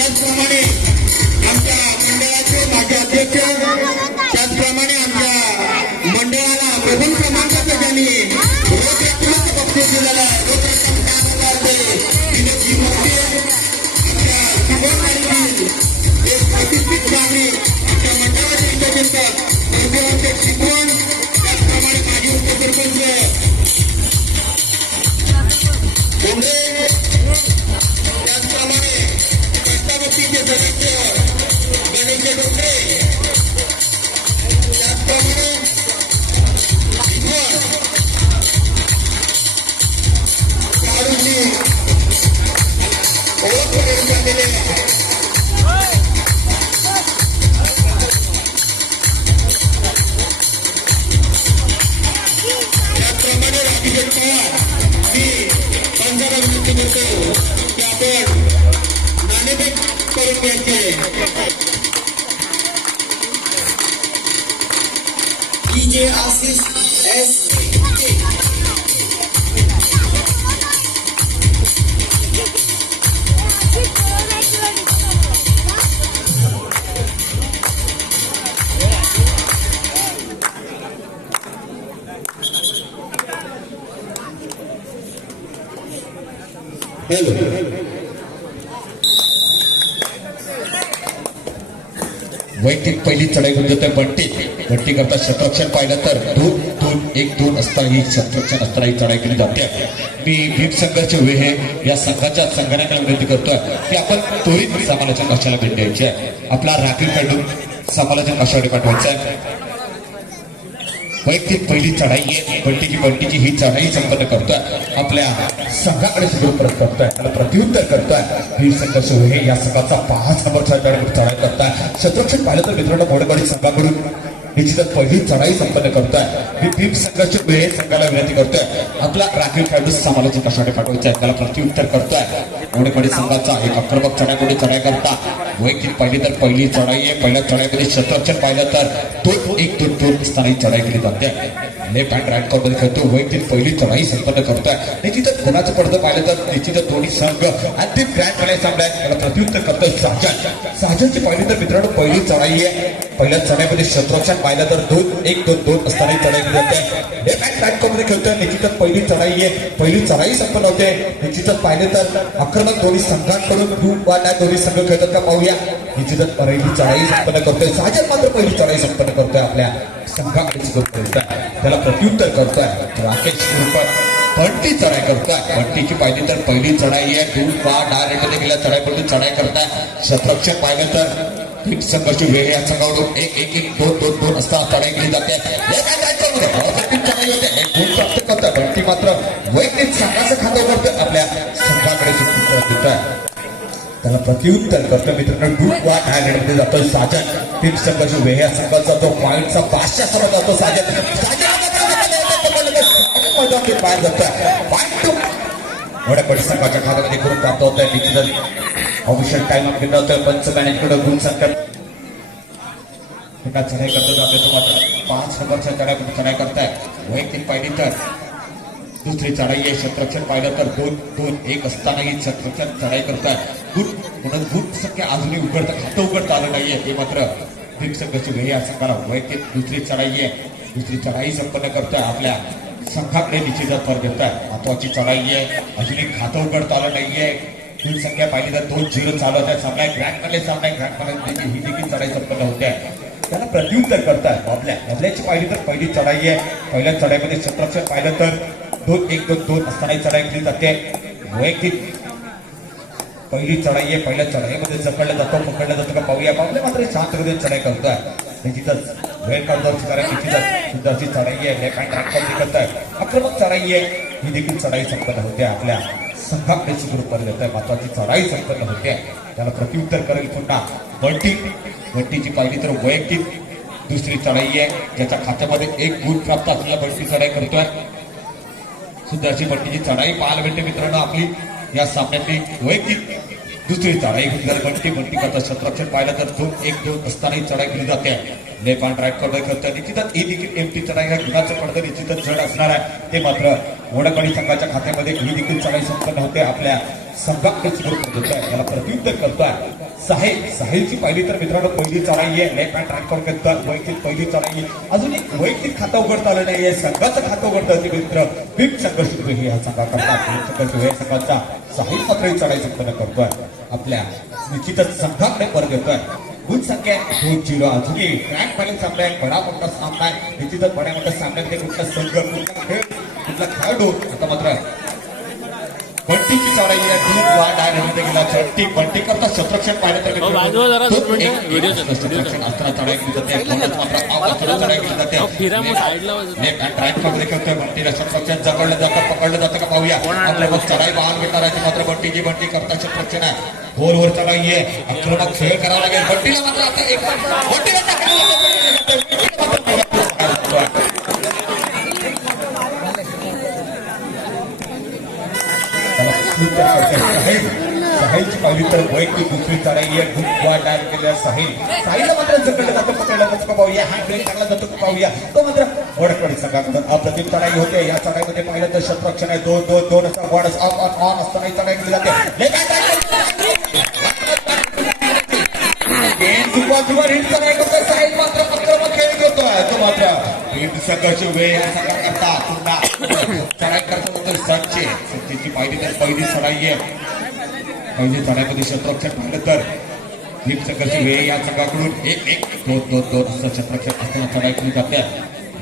त्याचप्रमाणे आमच्या मंडळाचे माजी अध्यक्ष, त्याचप्रमाणे आमच्या मंडळाला प्रथम क्रमांकाचं ज्यांनी रोख रकमेचं बक्षीस दिलेलं आहे, रोख रक्कम 5,000 रुपये दिनेशजी मोठे, आमच्या शिकवणारी एक प्रतिष्ठित मागणी आमच्या मंडळाचे चिंतक मोठे शिकवण, त्याचप्रमाणे माजी उपसरपंच कोंडे, त्याचप्रमाणे कष्टावतीचे सदस्य गणेश डोंगरे, त्याचप्रमाणे शाहरूजी ओळख करून झालेले त्याचप्रमाणे राजकीय पवार मी पंजाब विनंती करतो की आपण नाणेफेक करून घ्यायचे. DJ Ashish S. हॅलो वैयक्तिक पहिली चढाई होती त्या बंटी करता शतरक्षण पाहिलं तर 2-2-1-2 असताना ही शतरक्षण असताना ही चढाई केली जाते. मी भीम संघाचे वेहे या संघाच्या संघटनाला विनंती करतोय की आपण त्वरित समालोचन कशाला भेट द्यायची आहे. आपला राखीव खेळून समालोचन कशासाठी पाठवायचं आहे. वैयक्तिक पहिली चढाई आहे बंटीची ही चढाई संपन्न करतोय, आपल्या संघाकडे सुरू परत करतोय, त्याला प्रत्युत्तर करतोय. भीम संघर्ष हे या संघाचा 5 नंबरचा चढाई करताय. शतरक्षण पाहिलं तर मित्रांनो मोडगाडी संघाकडून निश्चितच पहिली चढाई संपन्न करतोय. मी भीम संघर्ष वेळे संघाला विनंती करतोय, आपला राखीव खेळाडू समालोचन कशासाठी पाठवायचं आहे, त्याला प्रत्युत्तर करतोय. मोडगाडी संघाचा एक आक्रमक चढाई करता वैयक्तिक पहिली तर पहिली चढाई आहे. पहिल्या चढाईमध्ये शतरक्षण पाहिलं तर 2-1-2-2 असताना चढाई केली जाते. लेफ्ट हँड राईट कॉर्नर खेळतो, वैयक्तिक पहिली चढाई संपन्न करतोय. निश्चितच गुणाचं पडदं पाहिलं तर निश्चितच दोन्ही संघ अंतिम ग्रँड चढाई सामन्यात त्याला प्रत्युत्तर करतोय. साजनची पहिली तर मित्रांनो पहिली चढाई आहे. पहिल्या चढाईमध्ये शतरक्षण पाहिलं तर 2-1-2-2 असताना चढाई केली जाते. लेफ्ट हँड राईट कॉर्नर खेळतोय, निश्चितच पहिली चढाई आहे. पहिली चढाई संपन्न होते. निश्चितच पाहिले तर आक्रमक दोन्ही संघांकडून दोन्ही संघ खेळतात का पाहूया. निश्चितच पहिली चढाई संपन्न करतोय. साजन मात्र पहिली चढाई संपन्न करतोय, आपल्या संघाकडे त्याला प्रत्युत्तर करतोय. राकेश बंटी चढाई करतोय. बंटीची पाहिली तर पहिली चढाई आहे. डायरेक्ट गेल्या चढाईकडून चढाई करताय. शतरक्षण पाहिलं तर भीम संघर्ष वेळ या संघाकडून 1-1-1-2-2-2 असताना चढाई केली जाते. चढाई होते, एक गुण प्राप्त करतोय. बंटी मात्र वैयक्तिक संघाचं खातं करतोय, आपल्या संघाकडे देतोय, त्याला प्रत्युत्तर करतो. मित्रांनो मध्ये जातोय साजन. भीम संघर्ष वेळ या संघाचा तो पॉईंटचा 5च्या सर्व जातो साजन. बाहेर जातोय. मोडगाडी संघाच्या खात्यामध्ये गुण प्राप्त होत आहे. निश्चितच ऑफिशियल टाइम अप घेतला होता. पंच मॅनेजकडे गुण संख्या चढाई करतो जाते. तो मात्र 5 नंबरच्या चढाई करताय. वैयक्तिक पाहिली तर दुसरी चढाई आहे. शतरक्षण पाहिलं तर 2-2-1 असतानाही शतरक्षण चढाई करताय. गुण संख्या अजूनही खातं उघडता आलं नाहीये. ते मात्र भीम संघाची वेळ या संघाला वैयक्तिक दुसरी चढाई आहे. दुसरी चढाई संपन्न करताय, आपल्या संघाकडे निश्चितच भर देताय. महत्वाची चढाई आहे. अजूनही खातं उघडता आलं नाहीये. गुण संख्या पाहिली तर 2-0 चालवत आहे. सामना ग्रँडमध्ये ही देखील चढाई संपन्न होते. त्याला प्रत्युत्तर करताय. बदल्याची पाहिली तर पहिली चढाई आहे. पहिल्या चढाईमध्ये शतरक्षण पाहिलं तर 2-1-2-2 असताना चढाई केली जाते. वैयक्तिक पहिली चढाई आहे. पहिल्या चढाईमध्ये पकडलं जातं का पाहूया. पाहुणे मात्र शांत हृदय चढाई करतोय. निश्चितच वेळ काढतो सुंदरची चढाई आहे. लेफ्ट हँड राईट करताय. आक्रमक चढाई आहे. ही देखील चढाई संपन्न होते. आपल्या संघाकडे सुरू कर देत आहे. महत्वाची चढाई संपन्न होते. त्याला प्रत्युत्तर करेल पुन्हा बंटीची पाहिली तर वैयक्तिक दुसरी चढाई आहे. ज्याच्या खात्यामध्ये 1 गुण प्राप्त असलेला बंटी चढाई करतोय. सुंदरची बंटीची चढाई पाहायला भेटते मित्रांनो. आपली या सामन्यातली वैयक्तिक दुसरी चढाई बंटी करता. शतरक्षण पाहिलं तर 2-1-2 असतानाही चढाई केली जाते. लेफ्ट हँड राईट कॉर्नर करतोय. निश्चितच ही देखील एमटी चढाई गुणाचं पडतं निश्चितच जड असणार आहे. ते मात्र मोडगाडी संघाच्या खात्यामध्ये ही देखील चढाई संपन्न होते. आपल्या संघाकडे सुरू करतोय. त्याला प्रत्युत्तर करतोय. साहिलची पाहिली तर मित्रांनो पहिली चढाई आहे लेफ्ट हँड राईट करून घेतोय वैयक्तिक पहिली चढाई अजून एक वैयक्तिक खातं उघडता आलं नाहीये संघाचं खातं उघडता होती मित्र भीम संघर्ष हे हा संघा करतात भीम संघर्ष हे संघाचा साहिल मात्र ही चढाई संपन्न करतोय आपल्या निश्चितच संघाकडे परत येतोय गुण संख्या 2-0 अजूनही ग्रँड फायनल सामना आहे बडा मोठा सामना आहे निश्चितच बड्या मोठ्या सामन्यामध्ये कुठला संघ कुठला खेळ कुठला खेळाडू आता मात्र बंटीची चढाई आहे दूध वाट आहे मध्ये गेला चट्टी बंटी करता शत्रक्षण पाहिलं तर शत्रक्षण असताना चढाई केली जाते चढाई केली जाते लेफ्ट हँड राईट मध्ये करतोय बंटीला शत्रक्षण जगडलं जातं पकडलं जातं का पाहूया आपल्या मग चढाई बहाल भेटणार आहे मात्र बंटीची बंटी करता शत्रक्षण आहे गोलवर चढाई आहे आक्रमक खेळ करावा लागेल बंटीला मात्र आता एक साहिलची पाहिली तर वैयक्तिक दुसरी चढाई आहे खूप वाट डायल केल्या साहिलला मात्र जकडलं जातं पकडलं जातं का पाहूया हँड ब्रेक टाकला जातो का पाहूया तो मात्र वडकडी संघाकडून अप्रतिम चढाई होते या चढाईमध्ये पाहिलं तर शत्रक्षण आहे दोन असा वड ऑन असताना ही चढाई केली जाते साहिल मात्र आक्रमक खेळ घेतोय तो मात्र संघर्ष वेळ करता पुन्हा चढाई करता सच्चीची पाहिली तर पहिली चढाई आहे पहिली चढाईमध्ये शत्रक्षण पाहिलं तर भीम संघर्ष वेळ या संघाकडून एक दोन असं शत्रक्षण असताना चढाई केली जाते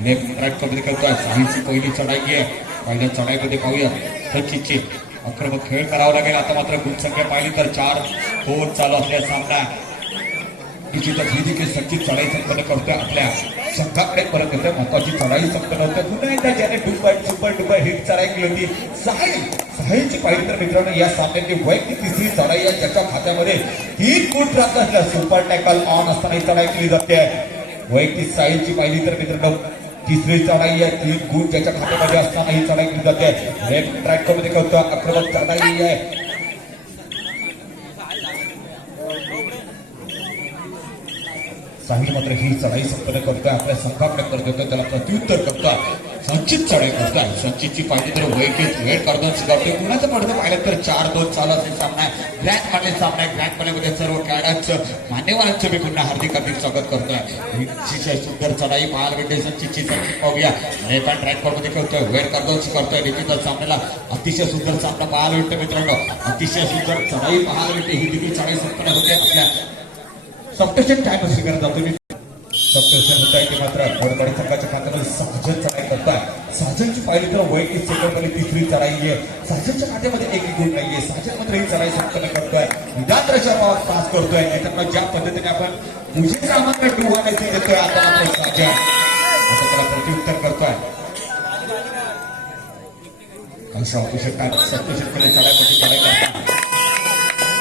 लेफ्ट राईट मध्ये करतोय साहिलची पहिली चढाई आहे पहिल्या चढाईमध्ये पाहूया सच्चीची आक्रमक खेळ करावा लागेल आता मात्र गुणसंख्या पाहिली तर 4-2 चालू असल्या सामना निश्चितच ही देखील सच्चित चढाई संपन्न करतोय आपल्या संघाकडे परत येतोय महत्वाची चढाई संपन्न होते पुन्हा एकदा ज्याने सुपर डुपर हिट चढाई केली होती साहिलची पाहिली तर मित्रांनो या सामन्याची वैयक्तिक तिसरी चढाई आहे ज्याच्या खात्यामध्ये 3 गुण प्राप्त असल्या सुपर टॅकल ऑन असताना ही चढाई केली जाते वैयक्तिक साहिलची पाहिली तर मित्रांनो तिसरी चढाई आहे 3 गुण ज्याच्या खात्यामध्ये असताना ही चढाई केली जाते लेफ्ट राईट मध्ये करतो आक्रमक चढाई आहे साहिल मात्र ही चढाई संपन्न करतोय आपल्या संघाकडे करत येतोय त्याला प्रत्युत्तर करतोय संचित चढाई करतोय संचितची पाहिजे तर वैयक्तिक वेळ करतो शिकवतोय कुणाचं पडतं पाहिलं तर 4-2 चालू असेल सामना आहे ग्रँड फायनल सामना आहे ग्रँड फायनलमध्ये सर्व खेळाडूंचं मान्यवरांचं मी पुन्हा हार्दिक स्वागत करतोय अतिशय सुंदर चढाई पाहायला भेटते संचितची पाहूया लेफ्ट हँड राईट मध्ये करतोय वेळ करतो करतोय निश्चितच सामन्याला अतिशय सुंदर सामना पाहायला भेटतो मित्रांनो अतिशय सुंदर चढाई पाहायला भेटते ही देखील चढाई संपन्न होते आपल्या सप्टेशन टाइम स्वीकारत जातो मी सप्टेशन होत आहे की मात्र वडबडी संघाच्या खात्यामध्ये साजन चढाई करताय साजनची पाहिली तर वैयक्तिक सेकंडमध्ये तिसरी चढाई आहे साजनच्या खात्यामध्ये एकही गुण नाहीये साजन मात्र ही चढाई संपन्न करतोय निदांतराच्या पास करतोय त्याच्यामुळे ज्या पद्धतीने आपण मुझे सामान्य डुहाण्याची देतोय आता मात्र साजन आता त्याला प्रत्युत्तर करतोय सप्टेशन कडे चढाई करता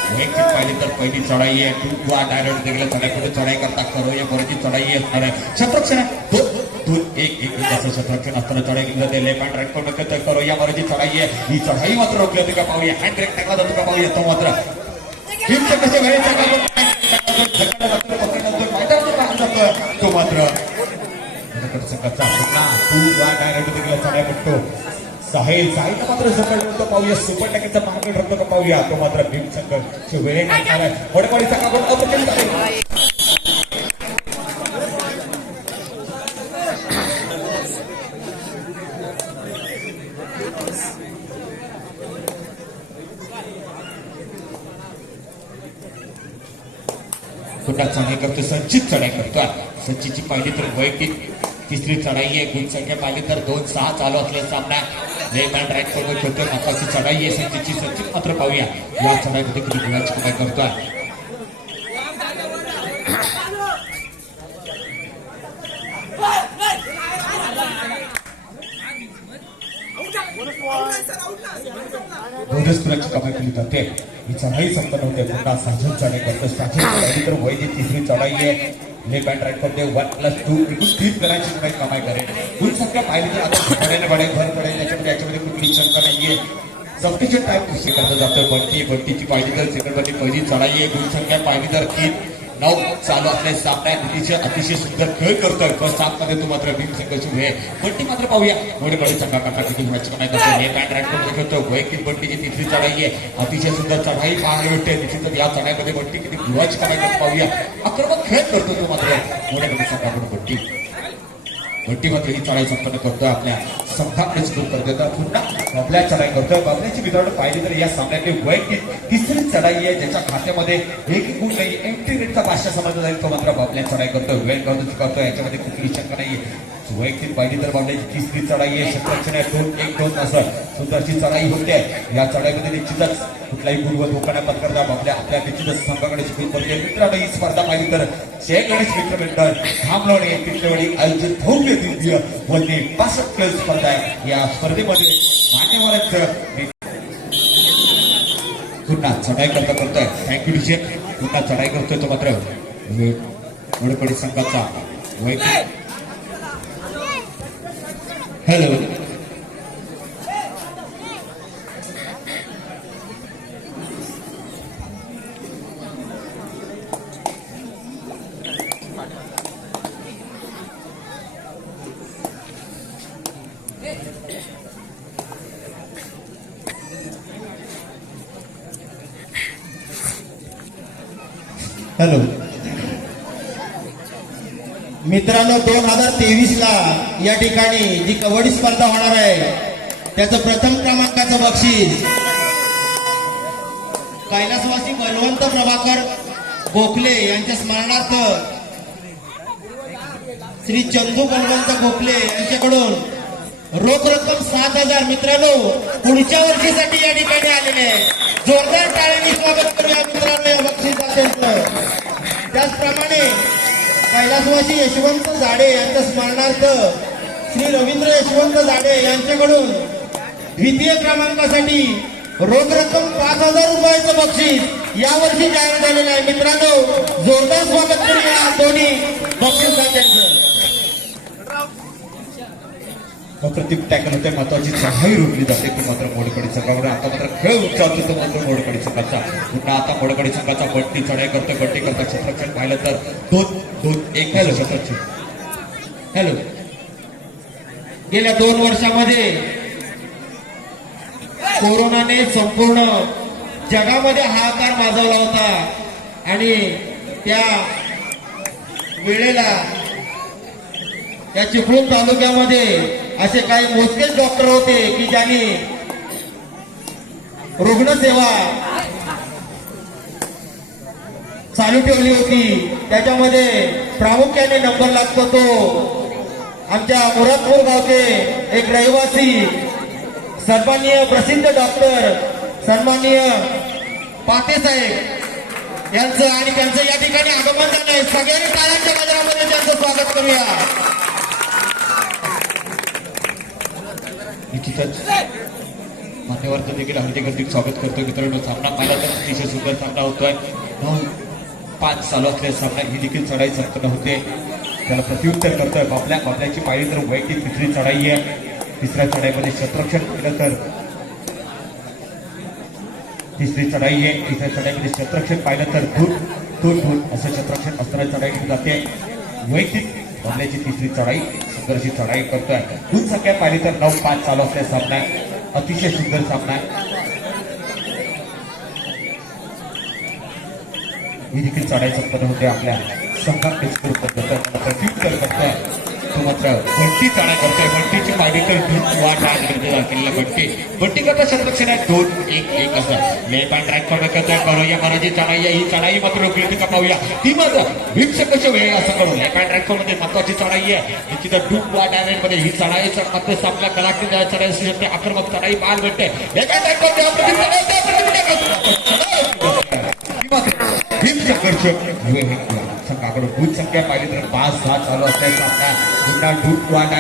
वैयक्तिक पाहिली तर पहिली चढाई आहे टू डायरेक्ट देखील चढाई चढाई करता करो या बरोची चढाई असणार आहे शत्रक्षण दोन एक असं शत्रक्षण असताना चढाई केली जाते लेफ्ट हँड राईट कडून करो या बरोची चढाई आहे ही चढाई मात्र रोखली होती का पाहूया हँड ब्रेक टाकला जातो का पाहूया तो मात्र तो मात्र संघाचा डायरेक्ट देखील चढाई म्हणतो साहिल मात्र जकड होतं पाहूया सुपर टॅकेचा मार्ग ठरतो का पाहूया तो मात्र भीम संघ वेळे टाकणार आहे वडबडी संघाकडून अप्रतिम चढाई पुन्हा चढाई करतो संचित चढाई करतोय संचितची पाहिली तर वैयक्तिक तिसरी चढाई आहे गुण संख्या पाहिली तर 2-6 चालू असले सामना लेफ्ट हँड राईट कडून खेळतोय महत्वाची चढाई आहे संचितची संचित मात्र पाहूया या चढाईमध्ये किती गुणाची चढाई करतोय बोनस गुणाची कमाई केली जाते ही चढाई संपन्न होते पुन्हा साजन चढाई करतो साजन चढाई तर वैयक्तिक तिसरी चढाई आहे लेफ्ट हँड राईट मध्ये 1+2 एकूण 3 गणाची चढाई कमाई करेल गुण संख्या पाहिली तर आता भर पडेल याच्यामध्ये कुठली शंका नाहीये सफिशियंट टाइम स्वीकारला जातोय बंटीची पाहिली तर सेकंड मध्ये पहिली चढाई आहे गुण संख्या पाहिली तर 3 9 चालू असल्या सामन्यात अतिशय सुंदर खेळ करतोय फर्स्ट हाफ मध्ये तो मात्र भीमसंघ शुभे बंटी मात्र पाहूया मोडेकडे संघा काका किती मॅच कमाई करतो हे पॅन्ट रॅक मध्ये खेळतो वैयक्तिक बंटीची तिसरी चढाई आहे अतिशय सुंदर चढाई पाहायला भेटते निश्चितच या चढाईमध्ये बंटी किती गुवाची कमाई करतो पाहूया आक्रमक खेळ करतो तो मात्र मोडेकडे संघाकडून बंटी मात्र ही चढाई संपन्न करतोय आपल्या संघाकडे सुरू करतोय तर पुन्हा आपल्या चढाई करतोय बाबल्याची मित्रांनो पाहिली तर या सामन्यातली वैयक्तिक तिसरी चढाई आहे ज्याच्या खात्यामध्ये एक गुण नाही एंट्री रेटचा 500 समजला जाईल तो मात्र बाबल्या चढाई करतोय वेळ करतो चुकवतोय याच्यामध्ये कुठली शंका नाहीये वैयक्तिक पाहिली तर बाबल्याची तिसरी चढाई आहे क्षेत्ररक्षण आहे 2-1-2 असं सुंदरची चढाई होते या चढाईमध्ये निश्चितच कुठलाही गुण धोका पत्करता बाबल्या आपल्या निश्चितच संघाकडे सुरू करते मित्रांनो ही स्पर्धा पाहिली तर जय गणेश मित्र मंडळ थांबलोणे तिथल्यावेळी आयोजित भव्य दिव्य वल्ली 65 खेळ स्पर्धा आहे या स्पर्धेमध्ये मान्यवरांचं पुन्हा चढाई करतोय थँक्यू डीजे पुन्हा चढाई करतोय तो मात्र वडपडी संघाचा वैयक्तिक हॅलो हॅलो मित्रांनो 2023 ला या ठिकाणी जी कबड्डी स्पर्धा होणार आहे त्याचं प्रथम क्रमांकाचं बक्षीस कैलासवासी बलवंत प्रभाकर गोखले यांच्या स्मरणार्थ श्री चंदू बलवंत गोखले यांच्याकडून रोख रक्कम 7,000 मित्रांनो पुढच्या वर्षीसाठी या ठिकाणी आलेले आहे जोरदार टाळ्यांनी स्वागत करूया मित्रांनो या बक्षिसाचं त्याचप्रमाणे कैलासवासी यशवंत जाडे यांच्या स्मरणार्थ श्री रवींद्र यशवंत जाडे यांच्याकडून द्वितीय क्रमांकासाठी रोख रक्कम 5,000 रुपयाचं बक्षीस यावर्षी जाहीर झालेलं आहे मित्रांनो जोरदार स्वागत करूया दोन्ही बक्षिसाच्यांचं अप्रतिम टॅकल होते महत्वाची चढाई रोखली जाते ती मात्र मोडकडी संघावर आता मात्र खेळ उच्चारतो तो मात्र मोडकडी संघाचा पुन्हा आता मोडकडी संघाचा बंटी चढाई करतोय बंटी करता क्षेत्ररक्षण पाहिलं तर 2-2-1 हॅलो क्षेत्ररक्षण हॅलो गेल्या 2 वर्षामध्ये कोरोनाने संपूर्ण जगामध्ये हाहाकार माजवला होता आणि त्या वेळेला या चिपळूण तालुक्यामध्ये असे काही मोजकेच डॉक्टर होते की ज्यांनी रुग्णसेवा चालू ठेवली होती त्याच्यामध्ये प्रामुख्याने नंबर लागतो तो आमच्या मुरादपूर गावचे एक रहिवासी सन्माननीय प्रसिद्ध डॉक्टर सन्माननीय पाटे साहेब यांचं आणि त्यांचं या ठिकाणी आगमन झालं आहे सगळ्यांनी टाळ्यांच्या गजरामध्ये त्यांचं स्वागत करूया निश्चितच मान्यवरचं देखील हार्दिक स्वागत करतोय मित्रांनो सामना पाहिला तर अतिशय सुंदर सामना होतोय 9-5 चालू असलेला सामना ही देखील चढाई संपन्न होते त्याला प्रत्युत्तर करतोय बाबल्याची पाहिली तर वैयक्तिक तिसरी चढाई आहे तिसऱ्या चढाईमध्ये क्षेत्ररक्षण केलं तर तिसरी चढाई आहे तिसऱ्या चढाईमध्ये क्षेत्ररक्षण पाहिलं तर दूर असं क्षेत्ररक्षण असताना चढाई केली जाते वैयक्तिक बाबल्याची तिसरी चढाई सुंदरशी चढाई करतोय दूर संख्या पाहिली तर 9-5 चालू असलेला सामना आहे अतिशय सुंदर सामना आहे ही देखील चढाई संपन्न होते आपल्या संघात प्रत्युत्तर करतोय तो मात्र बंटी चढाई करतोय बंटीची पाहिली तर वाट केलेला बंटी करता क्षेत्ररक्षण आहे 2-1-1 असं ले पॅन ट्रॅक करतोय करूया महाराजी चढाई ही चढाई मात्र रोखली का पाहूया ती मात्र भीमशंकरच्या वेळी असं करून ले पॅन ट्रॅक मध्ये महत्वाची चढाई आहे निश्चित डूब वा डायमेंट मध्ये ही चढाई मात्र आपल्या कलाटी चढाई असू शकते आक्रमक चढाई पाहायला भेटते संघाकडून दूध संख्या पाहिली तर 5-6 चालू असल्याचा आपला पुन्हा दूध वाटा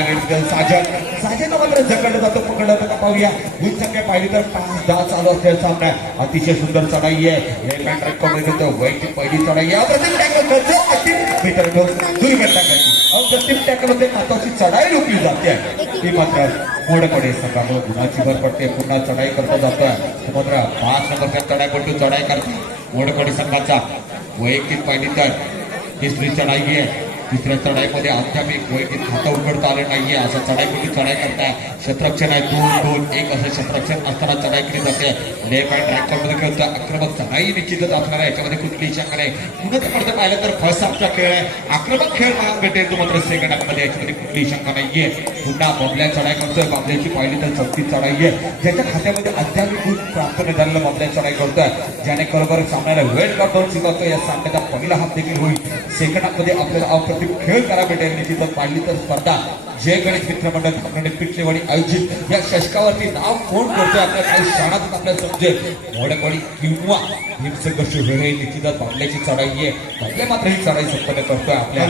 साजन मात्र झकडलं जातो पकडलं जातं पाहूया दूध संख्या पाहिली तर 5-10 चालू असल्याचा सामना अतिशय सुंदर चढाई आहे वैयक्तिक पहिली चढाई अप्रतिम टॅकल करतो मित्रांनो दुर्गत टाकायची अप्रतिम टॅकल होते महत्वाची चढाई रोखली जाते ती मात्र मोडकडे संघाकडून गुणाची भर पडते पुन्हा चढाई करता जातोय मात्र 5 नंबरच्या चढाई पडतो चढाई करतो मोडकडे संघाचा वैयक्तिक पाहिली तर तिसरी चढाई आहे. तिसऱ्या चढाईमध्ये अद्याप एक वैयक्तिक खातं उघडता आलं नाहीये. असं चढाई करताय. क्षेत्ररक्षण आहे 2-2-1 असं क्षेत्ररक्षण असताना चढाई केली जाते. लेफ्ट हँड राईट कॉर्नरमध्ये खेळतोय. आक्रमक चढाई निश्चितच असणार आहे. याच्यामध्ये कुठलीही शंका नाही. पुन्हा पडतं पाहिलं तर फर्स्ट हाफचा खेळ आहे. आक्रमक खेळ पाहायला भेटेल तो मात्र सेकंड हाफमध्ये. याच्यामध्ये कुठलीही शंका नाहीये. पुन्हा बबल्या चढाई करतोय. बाबल्याची पाहिली तर चौथी चढाई आहे. ज्याच्या खात्यामध्ये अद्याप गुण प्राप्त न झालेलं बबल्या चढाई करतोय. ज्याने खरोखर सामन्याला वेळ काढून स्वीकारतोय. या सामन्याचा पहिला हाफ देखील होईल. सेकंड हाफमध्ये आपल्याला अप्रतिम खेळ करायला भेटेल. निश्चितच पाहिली तर स्पर्धा जय गणेश मित्र मंडळ पिठलेवाडी आयोजित या शशकावरती नाव कोण करतोय आपल्या काही क्षणातच आपल्याला समजेल. मोडकवाडी किंवा हिमसंघर्ष हे निश्चितच बाबल्याची चढाई आहे. बाबल्या मात्र ही चढाई संपन्न करतोय आपल्या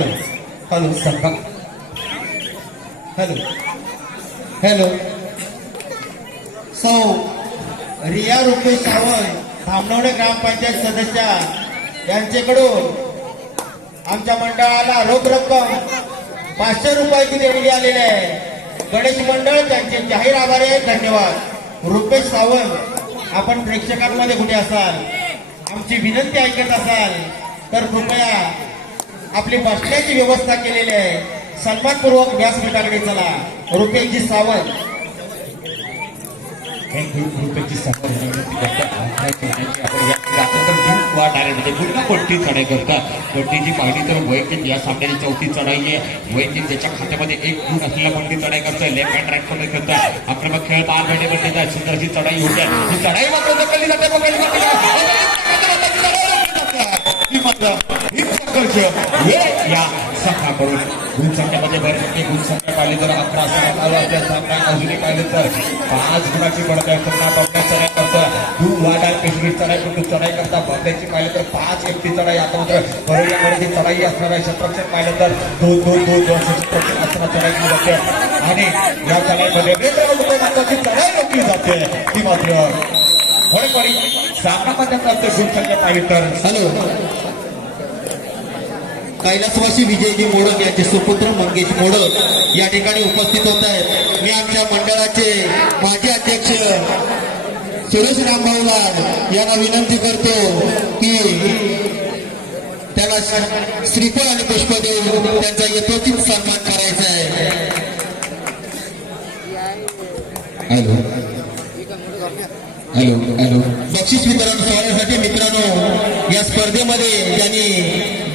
हॅलो संघा. हॅलो हॅलो सौ रिया रुपेश सावंत धामणवडे ग्रामपंचायत सदस्य यांच्याकडून आमच्या मंडळाला रोख रक्कम 500 रुपयाची देणगी आलेली आहे. गणेश मंडळ त्यांचे जाहीर आभारी आहे. धन्यवाद. रुपेश सावंत, आपण प्रेक्षकांमध्ये कुठे असाल, आमची विनंती ऐकत असाल तर कृपया आपली बसण्याची व्यवस्था केलेली आहे. सन्मानपूर्वक व्यासपीठाकडे चला. रुपेशजी सावंत पुन्हा कोणती चढाई करतात. कोणतीची पाहिली तर वैयक्तिक या सामन्याची चौथी चढाई आहे. वैयक्तिक ज्याच्या खात्यामध्ये एक गुण असलेला कोणती चढाई करतोय. लेफ्ट हँड राईट मध्ये खेळतोय. आक्रमक खेळ पार भेटे सुंदरशी चढाई होते. ही चढाई मात्र ढकलली जाते. या संघाकडून गुण संख्यामध्ये बरेचसे गुण संख्या पाहिली तर 11 सामना अजूनही पाहिले तर 5 गुणाची बढत आहे. पुन्हा बबल्या चढाई करतोय. वाडा पेशवी चढाई करतो. चढाई करता बबल्याची पाहिलं तर 5 एकटी चढाई. आता मात्र बरोबर चढाई असणार आहे. क्षेत्ररक्षण पाहिलं तर 2-2-2 असताना चढाई केली जाते. आणि या चढाईमध्ये चढाई रोखली जाते. ती मात्र बरोबरी सामनामध्ये गुण संख्या पाहिली तर हॅलो कैलासवासी विजयजी मोडक यांचे सुपुत्र मंगेश मोडक या ठिकाणी उपस्थित होत आहेत. मी आमच्या मंडळाचे माजी अध्यक्ष सुरेश रामभाऊ लाड यांना विनंती करतो की त्याला श्रीफळ आणि पुष्प देऊन त्यांचा यथोचित सन्मान करायचा आहे. हॅलो हॅलो हॅलो बक्षीस वितरण सोहळ्यासाठी मित्रांनो या स्पर्धेमध्ये ज्यांनी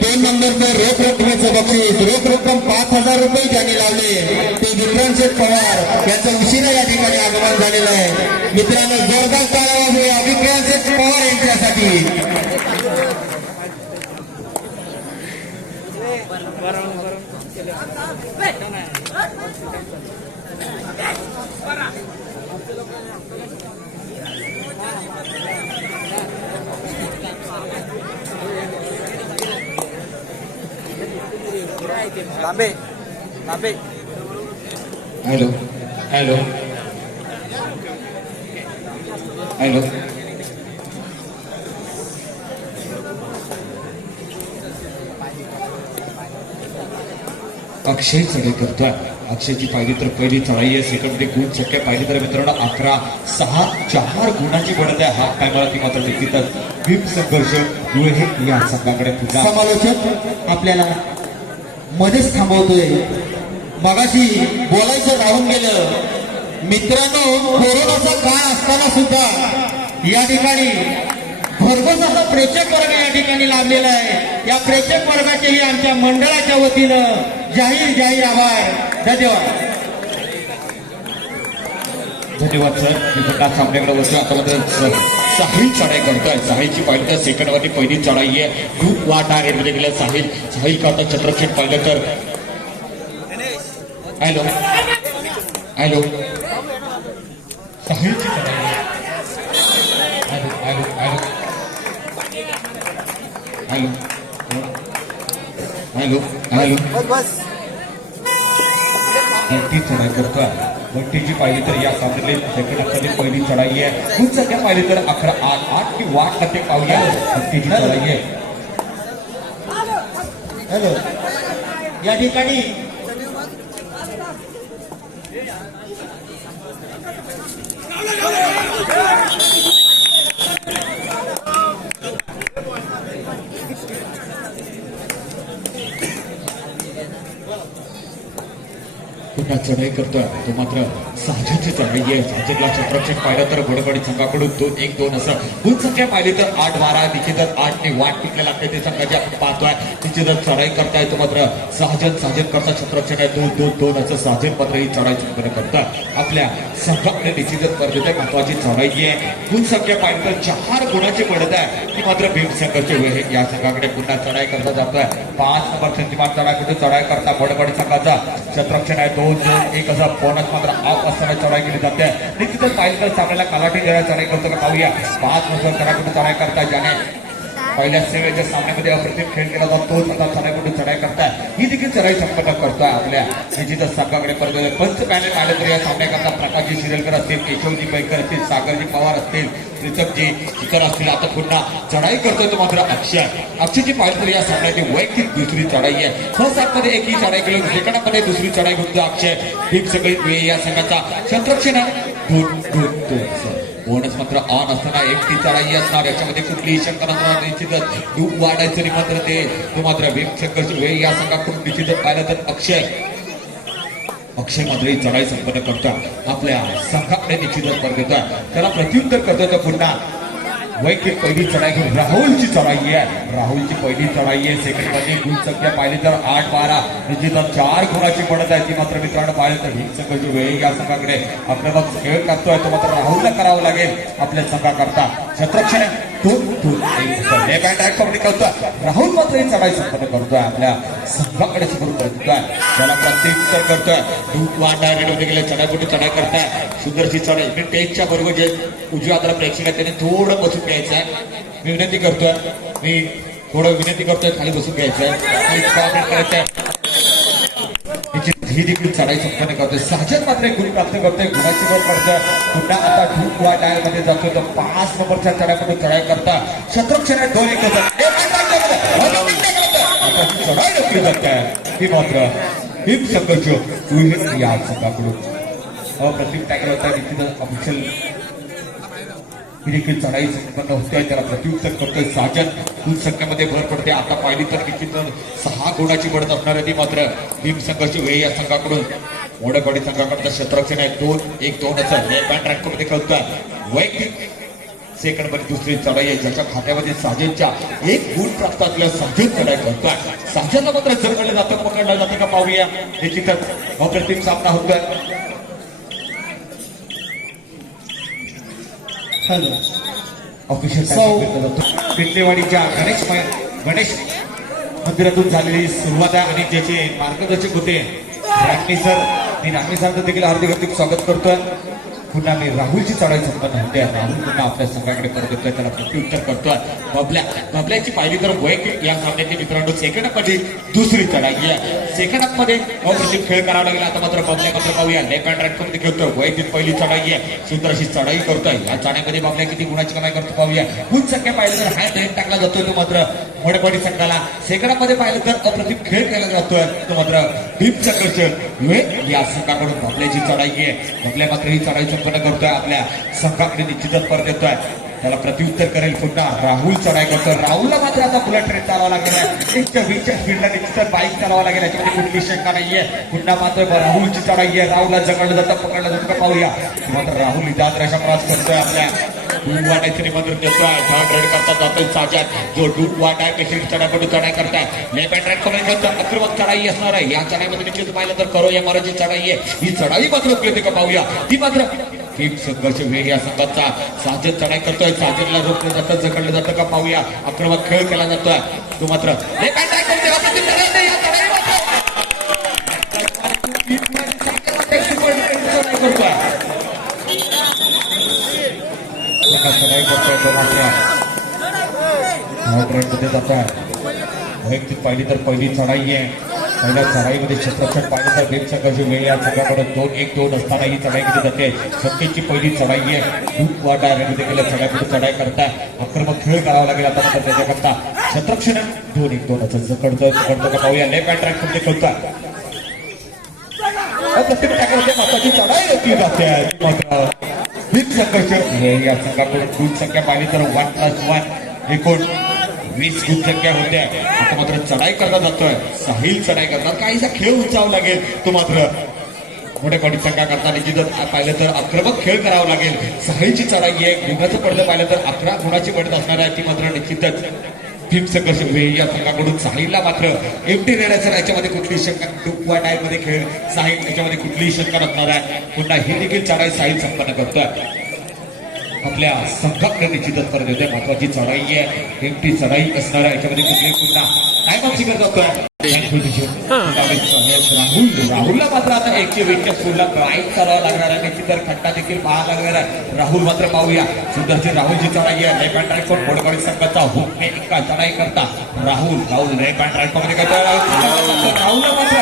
2 नंबरचं रोख रकमेचं बक्षीस रोख रक्कम 5,000 रुपये ज्यांनी लावले ते विक्रांत शेठ पवार यांचा उशिरा या ठिकाणी आगमन झालेलं आहे. मित्रांनो जोरदार टाळ्या वाजवूया विक्रांत शेठ पवार यांच्यासाठी. लांबे लांबे हॅलो हॅलो हॅलो अक्षय चढाई करतोय. अक्षयची पाहिली तर पहिली चढाई आहे. सेकंडमध्ये गुण शक्य पाहिली तर मित्रांनो 11-6-4 गुणाची बढ़त आहे. हाफ टायमाला ती मात्र निश्चितच भीम संघर्ष हे या संघाकडे पुन्हा समालोचक आपल्याला मध्येच थांबवतोय. मगाशी बोलायचं राहून गेलं. मित्रांनो कोरोनाचा काळ असताना सुद्धा या ठिकाणी भरघोस असा प्रेक्षक वर्ग या ठिकाणी लाभलेला आहे. या प्रेक्षक वर्गाचेही आमच्या मंडळाच्या वतीनं जाहीर आभार. धन्यवाद. धन्यवाद सर. मी पुन्हा सामन्याकडे वरती आता मात्र साहिल चढाई करतोय. साहिलची पाहिली तर सेकंडवरती पहिली चढाई आहे. खूप वाट आहे म्हणजे गेल्या साहिल करता छत्रक्षण पाहिलं तर हॅलो हॅलो साहिलची चढाई hello hello hello hello hello बस बंटी चढाई करतोय. बंटीची पाहिली तर या सामन्यातली सेकंड पहिली चढाई आहे. खूप संख्या पाहिली तर 11-8 की वाट मध्ये पाहूया. बंटीची चढाई आहे. हॅलो या ठिकाणी पुन्हा चढाई करतोय तो मात्र साजेची चढाई आहे. साजेला क्षेत्ररक्षण पाहिलं तर बडबडी संघाकडून 2-1-2 असं गुण संख्या पाहिली तर 8-12 निश्चितच 8 ने वाट टिकले लागते ते संघाची आपण पाहतोय. निश्चितच चढाई करताय तो मात्र साजन करता क्षेत्ररक्षण आहे 2-2-2 असं साजन मात्र ही चढाई संपन्न करतात आपल्या संघाकडे. निश्चितच स्पर्धेत महत्वाची चढाई जी आहे गुण संख्या पाहिली तर 4 गुणाची पडत आहे ती मात्र भीमशंकरचे वेळ या संघाकडे पुन्हा चढाई करता जातोय. 5 नंबर शक्तिमान चढाई चढाई करता बडबडी संघाचा क्षेत्ररक्षण आहे 2-2-1 असं बोनस मात्र ऑफ असताना चढाई केली जाते. निश्चितच पाहिलं तर आपल्याला कालाटी देण्याची चढाई करतो का पाहूया. 5 नंबर चढाई करता ज्याने पहिल्या सेवेच्या सामन्यामध्ये अप्रतिम खेळ केला जातो तोच आता चढाईकडून चढाई करताय ही देखील चढाई संपन्न करतोय आपल्या निश्चितच संघाकडे परत पंच पॅनल पाहिलं तर या सामन्याकरता प्रकाशजी शिरेलकर असतील, केशवजी पैकर असतील, सागरजी पवार असतील, प्रीतमजी इतर असतील. आता पुन्हा चढाई करतोय तो मात्र अक्षयची पाहिलं तर या सामन्याची वैयक्तिक दुसरी चढाई आहे. फर्स्ट हाफमध्ये एक ही चढाई केली सेकंडामध्ये दुसरी चढाई करतो अक्षय. ही सगळी या संघाचा क्षेत्ररक्षण आहे 2-2-2 बोनस मात्र ऑन असताना एकटी चढाई असणार याच्यामध्ये कुठलीही शंका नसणार. निश्चितच दूध वाढायचं नाही मात्र ते तो मात्र भीमशंकरची वेळ या संघाकडून निश्चितच पाहिलं तर अक्षय मात्र ही चढाई संपन्न करतो आपल्या संघाकडे निश्चितच स्पर्धेत त्याला प्रत्युत्तर करतो तर पुन्हा वैयक्तिक पहिली चढाई घेऊन राहुलची चढाई आहे. राहुलची पहिली चढाई आहे सेकंडमध्ये गुण संख्या पाहिली तर 8-12 निश्चितच 4 गुणाची पडत आहे ती मात्र मित्रांनो पाहिलं तर भीमशंकरची वेळ या संघाकडे आक्रमक खेळ करतोय तो मात्र राहुलला करावं लागेल आपल्या संघाकरता. क्षेत्ररक्षण राहुल मात्र ही चढाई संपन्न करतोय आपल्या संघाकडे सुरू करतोय त्याला प्रत्युत्तर करतोय. दूध वाढ गेल्या चढाई चढाई करताय सुंदरशी चढाई मी टेकच्या बरोबर जे उजव्या हाताला प्रेक्षक आहे त्याने थोडं बसून घ्यायचं आहे. मी विनंती करतोय खाली बसून घ्यायचं आहे. ही देखील चढाई संपन्न करतोय. साजन मात्र गुण प्राप्त करतोय गुणाची वर पडतोय पुन्हा आता धूप वा डायल मध्ये जातोय तर 5 नंबरच्या चढाईकडून चढाई करता क्षेत्ररक्षण 2-1 चढाई नक्की जात आहे ही मात्र भीमशंकरची या संघाकडून अप्रतिम टॅकल होता. निश्चितच ऑफिशियल ही देखील चढाई संपन्न होते त्याला प्रत्युत्तर करतोय साजन. गुण संख्येमध्ये भर पडते आता पाहिली तर निश्चित 6 गुणाची पडत असणार आहे ती मात्र भीमशंकरची वेळ या संघाकडून. मोडेपाडी संघाकडचं क्षेत्ररक्षण आहे 2-1-2 असं बँड रँकमध्ये खेळतोय. वैयक्तिक सेकंडमध्ये दुसरी चढाई आहे ज्याच्या खात्यामध्ये साजनच्या 1 गुण प्राप्त असलेला साजन चढाई करतोय. साजनला मात्र जरकडलं जातं पकडलं जातं का पाहूया. निश्चितच अप्रतिम सामना होतोय. ऑफिशियल पिंडेवाडीच्या गणेश मंदिरातून झालेली सुरुवात आहे आणि ज्याचे मार्गदर्शक होते राखणी सर देखील हार्दिक स्वागत करतोय. पुन्हा मी राहुलची चढाई संपन्न होते. राहुल पुन्हा आपल्या संघाकडे परत येतोय त्याला प्रत्युत्तर करतोय. बबल्याची पाहिली तर वैयक्तिक या सामन्याची मित्रांनो सेकंड हाफमध्ये दुसरी चढाई आहे. सेकंड हाफमध्ये अप्रतिम खेळ करावा लागला. आता मात्र बबल्या मात्र पाहूया लेफ्ट हँड राईट मध्ये खेळतोय. वैयक्तिक पहिली चढाई आहे सुंदर अशी चढाई करतोय. या चढाईमध्ये बबल्या किती गुणाची कमाई करतो पाहूया. गुण संख्या पाहिलं तर हँड रेट टाकला जातोय तो मात्र मोडेपाडी संघाला. सेकंड हाफमध्ये पाहिलं तर अप्रतिम खेळ केला जातोय तो मात्र भीमशंकरचे या संघाकडून बबल्याची चढाई आहे. बबल्या मात्र ही चढाई संपन्न करतोय आपल्या संघाकडे निश्चितच परत येतोय त्याला प्रत्युत्तर करेल. पुन्हा राहुल चढाई करतोय. राहुलला मात्र आता बुलेट ट्रेन चालवा लागेल. 120च्या स्पीडला निश्चितच बाईक चालवा लागेल याच्यामध्ये कुठली शंका नाहीये. पुन्हा मात्र राहुलची चढाई आहे. राहुलला जगडलं जातं पकडलं जातं का पाहूया. मात्र राहुल निदान रेषा क्रॉस करतोय आपल्या दूध वाटायचं निमंत्रण देतोय. थर्ड रेड करता जातोय साजन जो दूध वाट आहे पेशंट चढाईकडून चढाई करताय. लेफ्ट हँड राईट कमेंट करतो आक्रमक चढाई असणार आहे. या चढाईमध्ये निश्चित पाहिलं तर करो या महाराजची चढाई आहे. ही चढाई मात्र रोखली का पाहूया. ही मात्र भीमशंकरची वेळ या संघाचा साजन चढाई करतोय. साजनला रोखलं जातं जगडलं जातं का पाहूया. आक्रमक खेळ केला जातोय तो मात्र लेफ्ट हँड राईट करतोय. चढाई करतोय तो मात्र जातोय. वैयक्तिक पाहिली तर पहिली चढाई आहे. पहिल्या चढाईमध्ये क्षेत्ररक्षण पाहिलं तर भीमशंकरची वेळ या संघाकडून 2-1-2 असताना ही चढाई केली जाते. संख्येची पहिली चढाई आहे. खूप वाटा गेल्या चढाईकडे चढाई करताय. आक्रमक खेळ करावा लागेल आता मात्र त्याच्याकरता क्षेत्ररक्षण 2-1-2 असं जकडतोय का पाहूया. लेफ्ट हँड राईट मध्ये खेळतोय. प्रत्येक टाकामध्ये महत्वाची चढाई होती जाते मात्र भीमशंकरची या संघाकडून गुण संख्या पाहिली तर 1+1 एकूण 20 गुण संख्या होत्या. आता मात्र चढाई करता जातोय. साहिल चढाई करतात. काहीसा खेळ उंचावा लागेल तो मात्र मोठ्या कडी संघा करता निश्चितच पाहिलं तर आक्रमक खेळ करावा लागेल. साहिलची चढाई आहे, गुणाचं पडलं पाहिलं तर 11 गुणाची पडत असणार आहे ती मात्र निश्चितच भीम संघर्ष या संघाकडून साहिलला मात्र एमटी रेडायचं याच्यामध्ये कुठलीही शंका टुकवा टाईपमध्ये खेळ साहिल याच्यामध्ये कुठलीही शंका नसणार आहे. पुन्हा ही देखील चढाई साहिल संपन्न करतोय. आपल्या संघाकडे निश्चितच परत येते. महत्वाची चढाई आहे, एमटी चढाई असणार आहे याच्यामध्ये कुठलीही पुन्हा काय मागची करत होतोय राहुलला मात्र आता 120च्या स्कूलला ड्राईव्ह चालवावा लागणार आहे. निश्चित खड्डा देखील पाहावा लागणार आहे. राहुल मात्र पाहूया सुंदरची राहुलची चढाई आहे. लेफ्ट हँड ड्राईव्ह कोण मोडगाडी संघाचा हुकने इतका चढाई करता राहुल लेफ्ट हँड ड्राईव्ह मध्ये काय राहुलला मात्र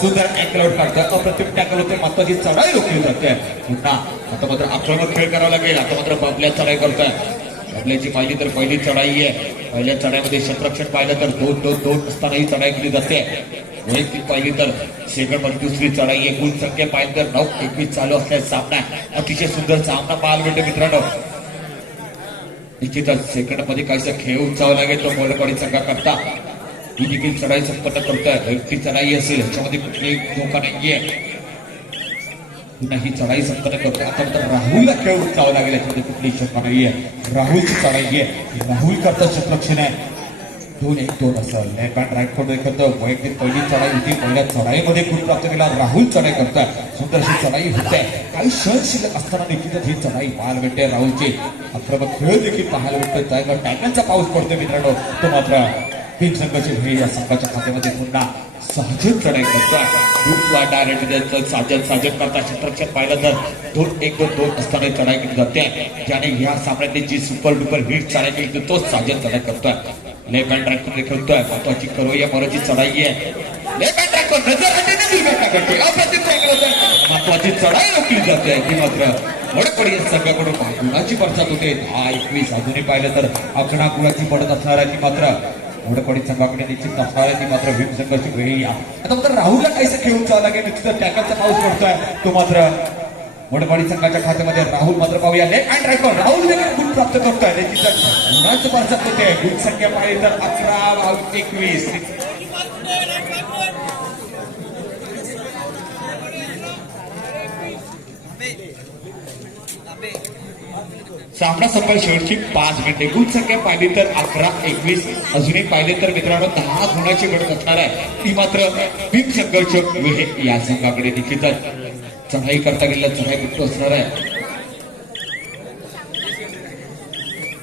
सुंदर अँकल आउट काढतोय. अप्रतिम टॅकल होते. महत्वाची चढाई रोखली जाते. पुन्हा आता मात्र आक्रमक खेळ करावा लागेल. आता मात्र बबल्या चढाई करतोय. बबल्याची पाहिली तर पहिली चढाई आहे. पहिल्या चढाईमध्ये क्षेत्ररक्षण पाहिलं तर 2-2-2 असतानाही चढाई केली जाते. वैयक्तिक पाहिली तर सेकंडमध्ये दुसरी चढाई आहे. गुण संख्या पाहिली तर 9-21 चालू असल्याचा सामना अतिशय सुंदर सामना पाहायला मिळतो मित्रांनो. निश्चितच सेकंडमध्ये काहीसा खेळ उंचावा लागेल तो मोलकवाडी संघा करता. ही देखील चढाई संपन्न करतोय. वैयक्तिक चढाई असेल ह्याच्यामध्ये कुठलीही धोका नाहीये. पुन्हा ही चढाई संपन्न करतो. आता मात्र राहुलला खेळ उंचावा लागेल याच्यामध्ये कुठलीही शंका नाहीये. राहुलची चढाई आहे. राहुल करता क्षेत्ररक्षण आहे. 2-1-2 असं लेफ्ट हँड राईट कडे करतो. वैयक्तिक पहिली चढाई होती. पहिल्या चढाईमध्ये गुण प्राप्त केला. राहुल चढाई करतोय. सुंदरशी चढाई होते. काही क्षण शिल्लक असताना निश्चितच ही चढाई पाहायला भेटते. राहुलची आक्रमक खेळ देखील पाहायला भेटतोय. त्यामुळे टॅकलचा पाऊस पडतोय मित्रांनो. तो मात्र भीम संघर्ष हे या संघाच्या खात्यामध्ये पुन्हा साजन चढाई करतोय. साजन करता क्षेत्ररक्षण पाहिलं तर 2-1-2 असताना चढाई केली जाते. ज्याने या सामन्यातली जी सुपर डुपर हिट चढाई केली तोच साजन चढाई करतोय. लेफ्ट हँड ड्राईव्ह मध्ये खेळतोय. महत्वाची करोया मोराची चढाई आहे. लेफ्ट हँड ड्राईव्ह महत्वाची चढाई रोखली जाते. ती मात्र वडकडी संघाकडून गुणाची बरसात होते. 10-21 अजूनही पाहिलं तर 11 गुणाची पडत असणार आहे ती मात्र वडकडी संघाकडे निश्चित नसणार आहे ती मात्र भीम संघाची वेळी या. आता मात्र राहुलला काहीसं खेळून चालला लागेल. निश्चित टॅकलचा पाऊस पडतोय. तो मात्र वडकडी संघाच्या खात्यामध्ये राहुल मात्र पाहूया लेफ्ट हँड ड्राईव्ह राहुल देखील गुण प्राप्त करतोय. निश्चित गुणाची बरसात होते. गुण संख्या पाहिली तर 11-21. सामना संपला शेवटची 5 मिनिटे. गुण संख्या पाहिली तर 11-21. अजूनही पाहिले तर मित्रांनो 10 गुणाची मिळत असणार आहे ती मात्र भीम संघर्ष या संघाकडे निश्चितच चढाई करता गेलेला चढाई गुप्त असणार आहे.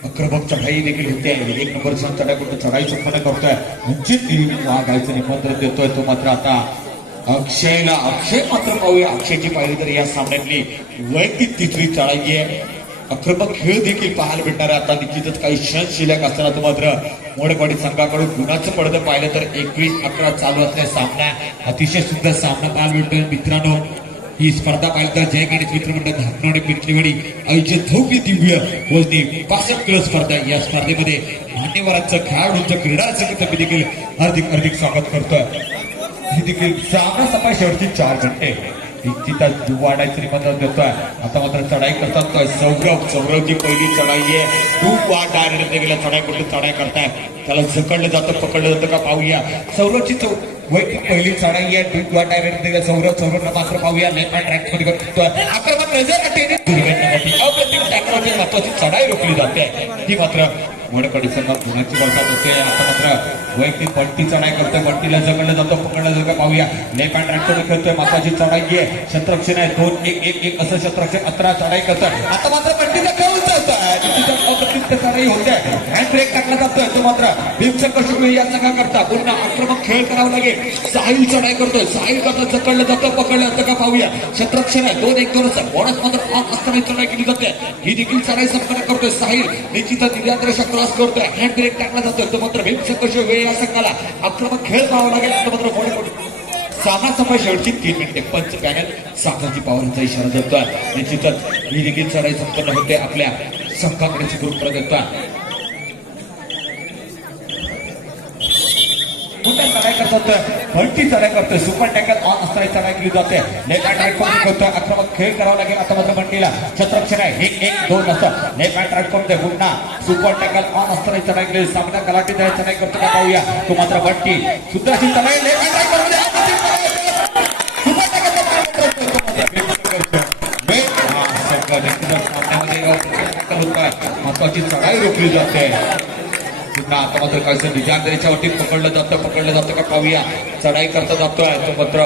आक्रमक चढाई देखील होते. 1 नंबरचा चढाई कुठं चढाई संपन्न करतोय. उंचीत वाघायचं निमंत्रण देतोय तो मात्र आता अक्षय मात्र पाहूया. अक्षयची पाहिली तर या सामन्यातली वैयक्तिक तिसरी चढाई आहे. आक्रमक खेळ देखील पाहायला भेटणार आहे. आता निश्चितच काही क्षण शिल्लक असताना तो मात्र मोडकवाडी संघाकडून गुणाचं पडदं पाहिलं तर 21-11 चालू असलेला सामना अतिशय सुंदर सामना पाहायला भेटतोय मित्रांनो. ही स्पर्धा पाहिली तर जय गणेश मित्र मंडळ धाकणवाडी पिंपरीवाडी आयोजित भव्य दिव्य वजनी 65 किलो स्पर्धा. या स्पर्धेमध्ये मान्यवरांचं खेळाडूंचं क्रीडा रसिकांचं देखील हार्दिक स्वागत करतोय. ही देखील सामना सफाई शेवटची 4 घंटे निश्चितच वाढायचं निमंत्रण देतोय. आता मात्र चढाई करतात सौरवची पहिली चढाई आहे. डायरेक्ट गेला चढाई कुठे चढाई करताय. त्याला झकडलं जातं पकडलं जातं का पाहूया. सौरवची वैयक्तिक पहिली चढाई आहे. डायरेक्ट गेला सौरवनं मात्र पाहूया. लेफ्ट हँड ड्राईव्ह मध्ये करतोय. आक्रमक नजर अप्रतिम टॅकलची महत्वाची चढाई रोखली जाते. ती मात्र वडकडी संघात गुणाची बरसात होते. आता मात्र वैयक्तिक बंटी चढाई करतोय. बंटीला जगडलं जातं पकडलं जातं पाहूया. लेफ्ट हँड ड्राईव्ह मध्ये खेळतोय. महत्वाची चढाई आहे. क्षेत्ररक्षण आहे. 2-1-1-1 असं क्षेत्ररक्षण 11 चढाई करतोय. आता मात्र बंटीचा खेळ उचलतोय. अप्रतिम चढाई होते. हँड ब्रेक टाकला जातोय. तो मात्र भीम संघर्ष या संघा करता पुन्हा आक्रमक खेळ करावा लागेल. साहिल चढाई करतोय. साहिल करता जगडलं जातं पकडलं जातं का पाहूया. क्षेत्ररक्षण आहे. 2-1-2 असं बोनस मात्र असताना चढाई केली जाते. ही देखील चढाई संपन्न करतोय. साहिल निश्चितच दिव्यांद्र क्रॉस करतोय. हँड ब्रेक टाकला जातोय. तो मात्र भीम संघर्ष या संघाला आक्रमक खेळ पाहावा लागेल. मात्र सामना सफाई शेवटची 3 मिनिटे. पंच पॅनल साखरची पावरचा इशारा देतोय. निश्चितच ही देखील चढाई संपन्न होते. आपल्या संघाकडे सुरू करत देतोय. पुन्हा चढाई करतात. भरती चढाई करतोय. सुपर टॅकल ऑन असताना चढाई केली जाते. लेफ्ट हँड राईट करून करतोय. आक्रमक खेळ करावा लागेल. आता मात्र बंटीला क्षेत्ररक्षण आहे. 1-1-2 असं लेफ्ट हँड राईट करून पुन्हा सुपर टॅकल ऑन असताना चढाई केली. सामना गलाटी चढाई करतो का पाहूया. तो मात्र बंटी सुद्धा चढाई लेफ्ट हँड राईट करून सुपर टॅकल होत आहे महत्वाची चढाई रोखली जाते पुन्हा आता मात्र काय निजांदरीच्यावरती पकडलं जातं का पाहूया चढाई करता जातोय तो मात्र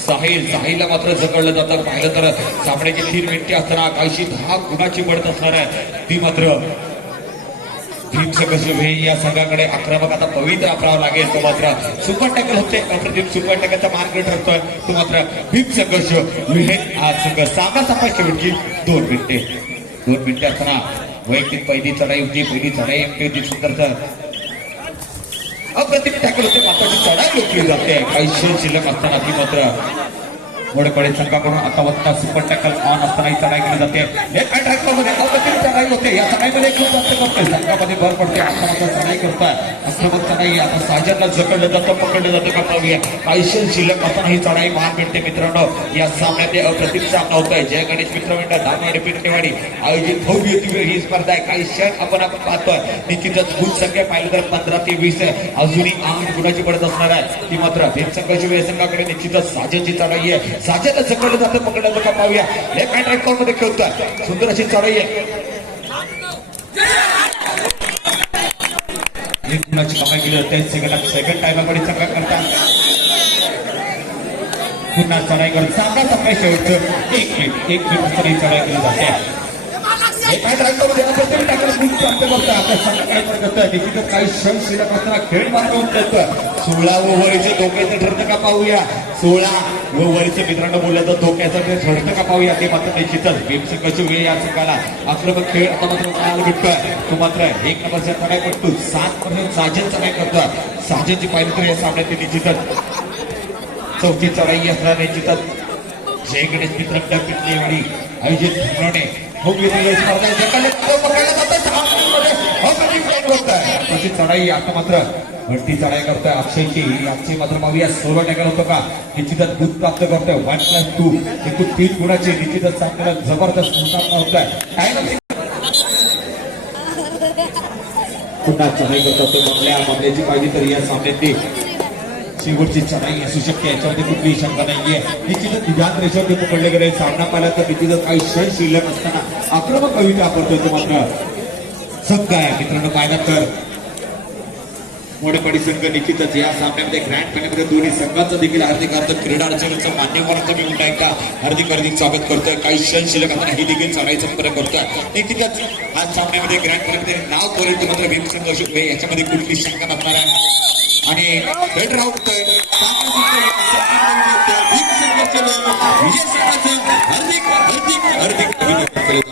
साहिलला मात्र जकडलं जातं पाहिलं तर सामन्याची 3 मिनिटे असताना काहीशी 10 गुणाची बढ़त असणार आहे ती मात्र भीमसंघ शुभे या संघाकडे आक्रमक आता पवित्र वापरावं लागेल तो मात्र सुपर टॅकल होते अप्रतिम सुपर टॅकलचा मार्ग ठरतोय तो मात्र भीमसंघ शुभे हा संघ सामना संपायची शेवटची 2 मिनिटे असताना वैयक्तिक पहिली चढाई होती सुंदर अप्रतिम टॅकल होते महत्वाची चढाई रोखली जाते काही क्षण शिल्लक असताना ती मात्र मोडकडे संघाकडून आता वत्ता सुपर टॅकल ऑन असताना ही चढाई केली जाते लेफ्ट हँड ट्रॅकमध्ये अप्रतिम चढाई होते या चढाईमध्ये खूप जास्त करतोय संघामध्ये भर पडते आता मात्र चढाई करताय आक्रमक चढाई आता साजरला जकडलं जातं पकडलं जातं का पाहूया काही क्षण शिल्लक असताना ही चढाई मान मिळते मित्रांनो या सामन्यात अप्रतिम सामना होत आहे जय गणेश मित्रमंडळ धामवाडी पिंटेवाडी आयोजित भव्य दिव्य ही स्पर्धा आहे काही क्षण आपण पाहतोय निश्चितच गुण संख्या पाहिलं तर 15 ते 20 आहे अजूनही 8 गुणाची पडत असणार आहे ती मात्र भीमसंघ या संघाकडे निश्चितच साजरची चढाई आहे साजरला जकडलं जातं पकडलं जातं का पाहूया लेफ्ट हँड राईट मध्ये खेळतोय सुंदर अशी चढाई आहे एक गुणाची कमाई केली जाते सेकंड टाइमाकडे संघ करतात पुन्हा चढाई करत सामना संपाय शेवटचं एक मिनिट असताना चढाई केली जाते काही क्षण शिल्लक असताना खेळ मार्ग होत जातोय 16 ओव्हरचे धोक्याचं ठरतं का पाहूया 16 ओव्हरचे मित्रांनो बोललं तर धोक्याचं ते ठरतं का पाहूया ते मात्र निश्चितच भीमसंघाची वेळ या संघाला आक्रमक खेळ आता मात्र पाहायला भेटतोय तो मात्र 1 नंबरचा चढाई करतो 7% साजन चढाई करतोय साजनची पाहिली तर या सामन्यात निश्चितच चौथी चढाई असणार निश्चितच जय गणेश मित्रमंडळ पिंपळेवाडी आयोजित धोरणे चढाई आता मात्र वरती चढाई करतोय अक्षयची आजची मात्र पाहूया 16 टॅकल होतो का निश्चितच गुण प्राप्त करतोय 1+2 एकूण 3 गुणाची निश्चितच सामन्याला जबरदस्त मुकाबला होतोय पुन्हा चढाई करतो मामल्याची पाहिजे तर या सामन्यातली शेवटची चढाई असू शकते याच्यामध्ये कुठलीही शंका नाहीये निश्चितच निदान रेषेवरती पकडले गेले सामना पाहिला तर निश्चितच काही क्षण शिल्लक असताना आक्रमक कविता वापरतोय तो मात्र संघ आहे मित्रांनो पाहिला तर मोडेपाडी संघ निश्चितच या सामन्यामध्ये ग्रँड फायनलमध्ये दोन्ही संघांचं देखील हार्दिक क्रीडा रचनेचं मान्यवरांचं मी उलटा एकदा हार्दिक स्वागत करतोय काही क्षण शिल्लक असताना ही देखील चढाईचा संपर्क करतोय निश्चितच आज सामन्यामध्ये ग्रँड फायनलमध्ये नाव करेल मात्र भीमसंघ शुभे याच्यामध्ये कुठली शंका नसणार आहे आणि हेड राऊंड विजय संघाचं हार्दिक